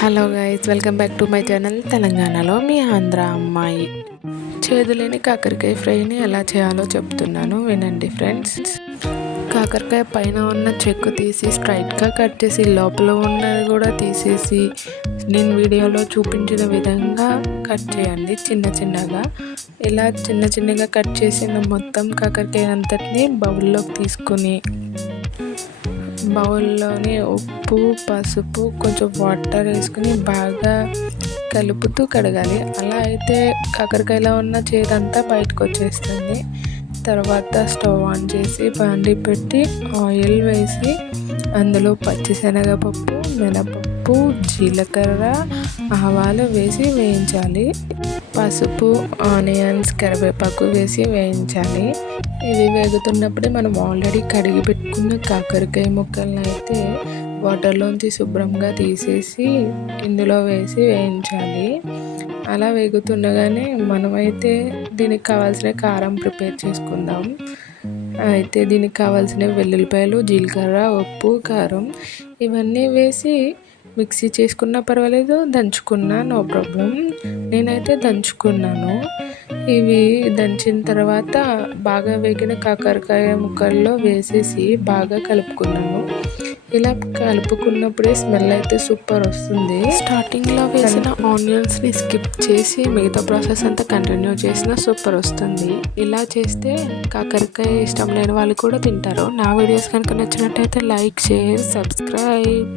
Hello guys, welcome back to my channel. తెలంగాణలో మీ ఆంధ్ర అమ్మాయి చేదులేని కాకరకాయ ఫ్రైని ఎలా చేయాలో చెప్తున్నాను, వినండి ఫ్రెండ్స్. కాకరకాయ పైన ఉన్న చెక్కు తీసి స్ట్రైట్గా కట్ చేసి లోపల ఉన్నది కూడా తీసేసి నేను వీడియోలో చూపించిన విధంగా కట్ చేయండి. చిన్నగా ఇలా చిన్నగా కట్ చేసిన మొత్తం కాకరకాయ అంతటిని బౌల్లోకి తీసుకుని బౌల్లోని ఉప్పు, పసుపు, కొంచెం వాటర్ వేసుకుని బాగా కలుపుతూ కడగాలి. అలా అయితే కాకరకాయలో ఉన్న చేదంతా బయటకు వచ్చేస్తుంది. తర్వాత స్టవ్ ఆన్ చేసి బాండి పెట్టి ఆయిల్ వేసి అందులో పచ్చిశనగపప్పు, మినపప్పు, జీలకర్ర, ఆవాలు వేసి వేయించాలి. పసుపు, ఆనియన్స్, కరివేపాకు వేసి వేయించాలి. ఇవి వేగుతున్నప్పుడే మనం ఆల్రెడీ కడిగి పెట్టుకున్న కాకరకాయ ముక్కలను అయితే వాటర్లోంచి శుభ్రంగా తీసేసి ఇందులో వేసి వేయించాలి. అలా వేగుతుండగానే మనమైతే దీనికి కావాల్సిన కారం ప్రిపేర్ చేసుకుందాం. అయితే దీనికి కావాల్సిన వెల్లుల్లిపాయలు, జీలకర్ర, ఉప్పు, కారం ఇవన్నీ వేసి మిక్సీ చేసుకున్నా పర్వాలేదు, దంచుకున్నా నో ప్రాబ్లం. నేనైతే దంచుకున్నాను. ఇవి దంచిన తర్వాత బాగా వేగిన కాకరకాయ ముక్కల్లో వేసేసి బాగా కలుపుకున్నాను. ఇలా కలుపుకున్నప్పుడే స్మెల్ అయితే సూపర్ వస్తుంది. స్టార్టింగ్లో వేసిన ఆనియన్స్ని స్కిప్ చేసి మిగతా ప్రాసెస్ అంతా కంటిన్యూ చేసినా సూపర్ వస్తుంది. ఇలా చేస్తే కాకరకాయ ఇష్టం లేని వాళ్ళు కూడా తింటారు. నా వీడియోస్ కనుక నచ్చినట్టయితే లైక్, షేర్, సబ్స్క్రైబ్.